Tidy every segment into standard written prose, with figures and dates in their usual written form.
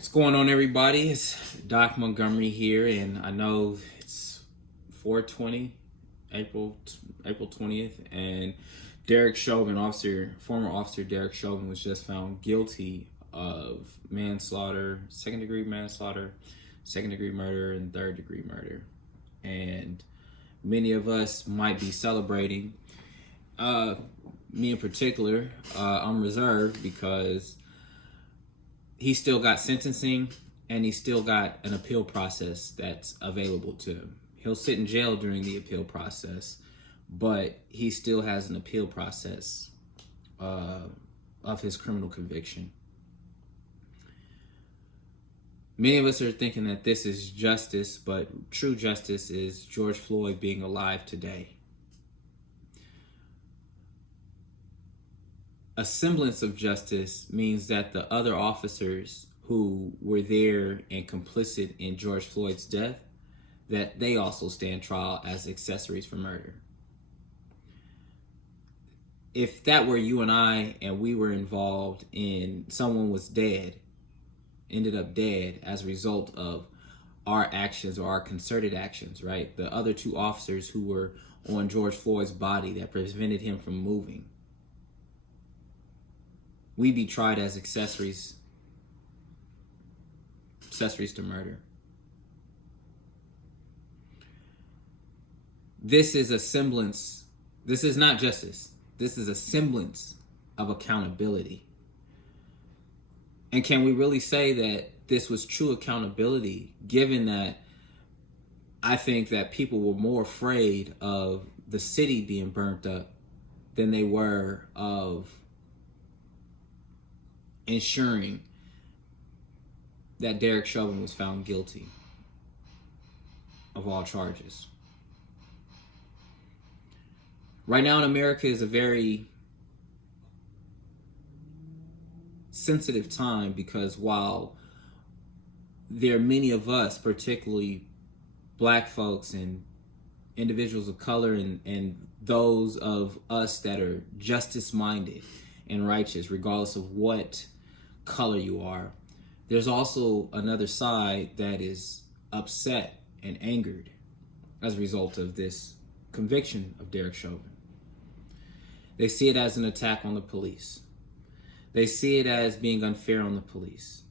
What's going on, everybody? It's Doc Montgomery here, and I know it's 420, April 20th, and Derek Chauvin, former officer Derek Chauvin, was just found guilty of manslaughter, second-degree manslaughter, second-degree murder, and third-degree murder. And many of us might be celebrating. Me in particular, I'm reserved because he still got sentencing and he still got an appeal process that's available to him. He'll sit in jail during the appeal process, but he still has an appeal process of his criminal conviction. Many of us are thinking that this is justice, but true justice is George Floyd being alive today. A semblance of justice means that the other officers who were there and complicit in George Floyd's death, that they also stand trial as accessories for murder. If that were you and I, and we were involved in someone was dead, ended up dead as a result of our actions or our concerted actions, right? The other two officers who were on George Floyd's body that prevented him from moving, we be tried as accessories to murder. This is a semblance. This is not justice. This is a semblance of accountability. And can we really say that this was true accountability, given that I think that people were more afraid of the city being burnt up than they were of ensuring that Derek Chauvin was found guilty of all charges. Right now in America is a very sensitive time, because while there are many of us, particularly black folks and individuals of color and those of us that are justice minded and righteous, regardless of what color you are, there's also another side that is upset and angered as a result of this conviction of Derek Chauvin. They see it as an attack on the police. They see it as being unfair on the police.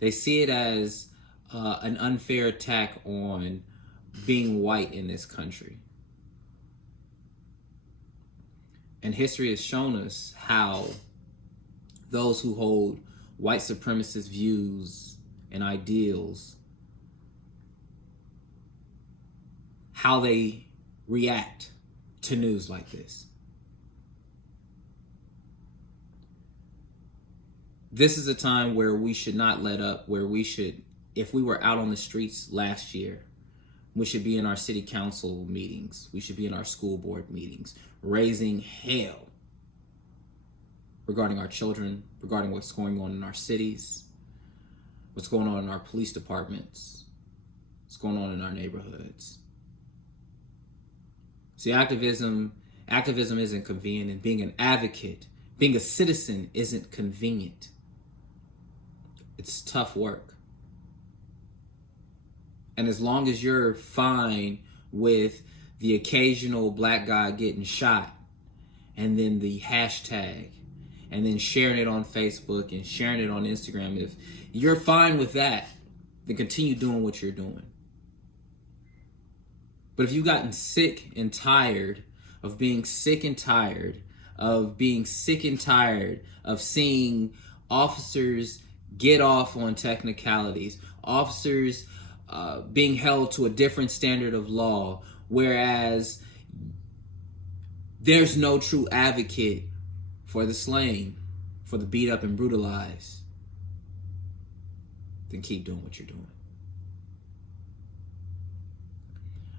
They see it as an unfair attack on being white in this country. And history has shown us how those who hold white supremacist views and ideals, how they react to news like this. This is a time where we should not let up, where we should, if we were out on the streets last year, we should be in our city council meetings, we should be in our school board meetings, raising hell regarding our children, regarding what's going on in our cities, what's going on in our police departments, what's going on in our neighborhoods. See, activism isn't convenient, and being an advocate, being a citizen isn't convenient. It's tough work. And as long as you're fine with the occasional black guy getting shot, and then the hashtag, and then sharing it on Facebook and sharing it on Instagram, if you're fine with that, then continue doing what you're doing. But if you've gotten sick and tired of being sick and tired of being sick and tired of seeing officers get off on technicalities, officers being held to a different standard of law, whereas there's no true advocate for the slain, for the beat up and brutalized, then keep doing what you're doing.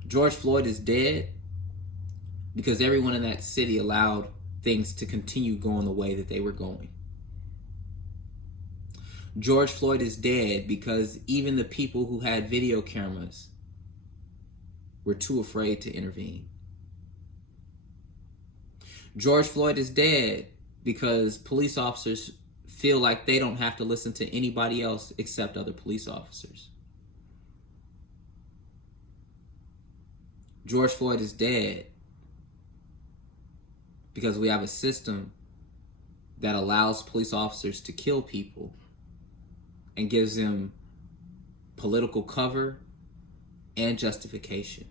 George Floyd is dead because everyone in that city allowed things to continue going the way that they were going. George Floyd is dead because even the people who had video cameras were too afraid to intervene. George Floyd is dead because police officers feel like they don't have to listen to anybody else except other police officers. George Floyd is dead because we have a system that allows police officers to kill people and gives them political cover and justification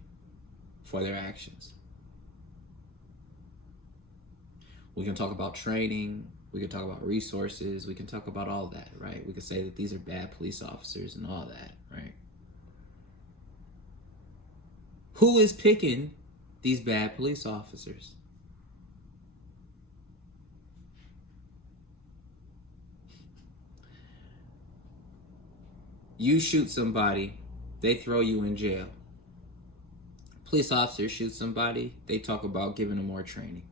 for their actions. We can talk about training, we can talk about resources, we can talk about all that, right? We can say that these are bad police officers and all that, right? Who is picking these bad police officers? You shoot somebody, they throw you in jail. Police officer shoots somebody, they talk about giving him more training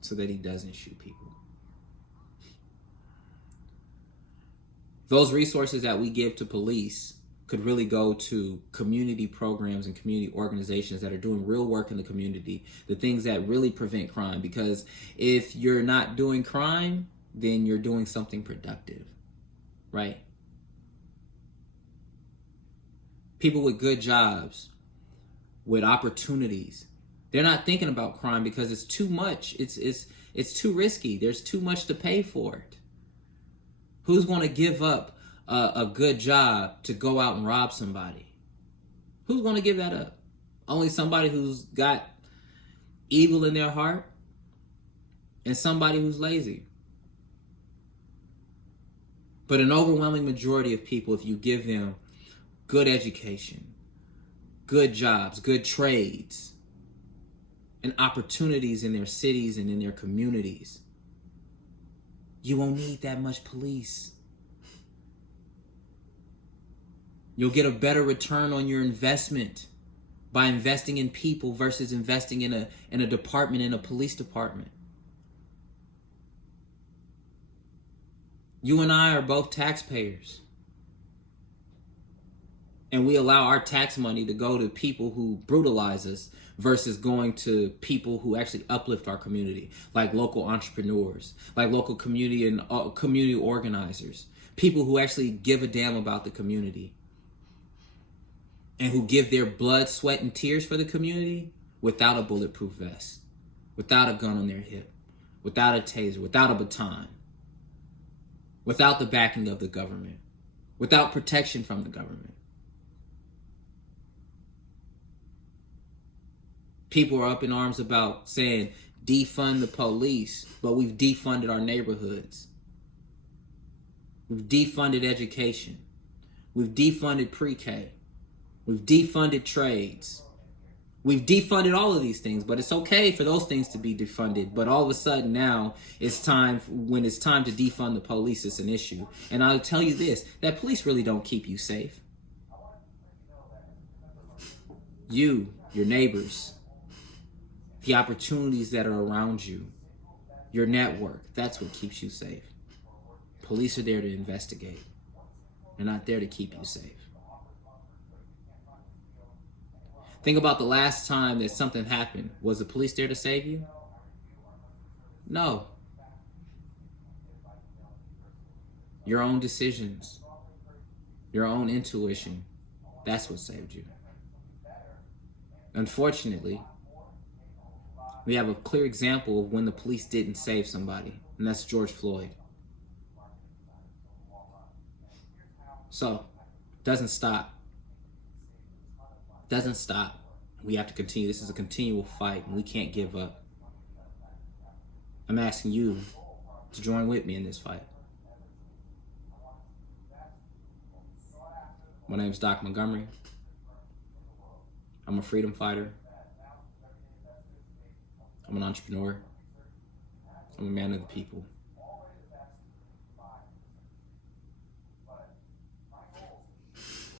so that he doesn't shoot people. Those resources that we give to police could really go to community programs and community organizations that are doing real work in the community, the things that really prevent crime. Because if you're not doing crime, then you're doing something productive, right? People with good jobs, with opportunities, they're not thinking about crime because it's too much. It's too risky. There's too much to pay for it. Who's going to give up a good job to go out and rob somebody? Who's going to give that up? Only somebody who's got evil in their heart and somebody who's lazy. But an overwhelming majority of people, if you give them good education, good jobs, good trades, and opportunities in their cities and in their communities, you won't need that much police. You'll get a better return on your investment by investing in people versus investing in a department, in a police department. You and I are both taxpayers. And we allow our tax money to go to people who brutalize us versus going to people who actually uplift our community, like local entrepreneurs, like local community and community organizers, people who actually give a damn about the community and who give their blood, sweat, and tears for the community without a bulletproof vest, without a gun on their hip, without a taser, without a baton, without the backing of the government, without protection from the government. People are up in arms about saying defund the police, but we've defunded our neighborhoods. We've defunded education. We've defunded pre-K. We've defunded trades. We've defunded all of these things, but it's okay for those things to be defunded. But all of a sudden now, when it's time to defund the police, it's an issue. And I'll tell you this, that police really don't keep you safe. You, your neighbors, the opportunities that are around you, your network, that's what keeps you safe. Police are there to investigate. They're not there to keep you safe. Think about the last time that something happened. Was the police there to save you? No. Your own decisions, your own intuition, that's what saved you. Unfortunately, we have a clear example of when the police didn't save somebody, and that's George Floyd. So, doesn't stop. Doesn't stop. We have to continue. This is a continual fight, and we can't give up. I'm asking you to join with me in this fight. My name is Doc Montgomery. I'm a freedom fighter. I'm an entrepreneur. I'm a man of the people.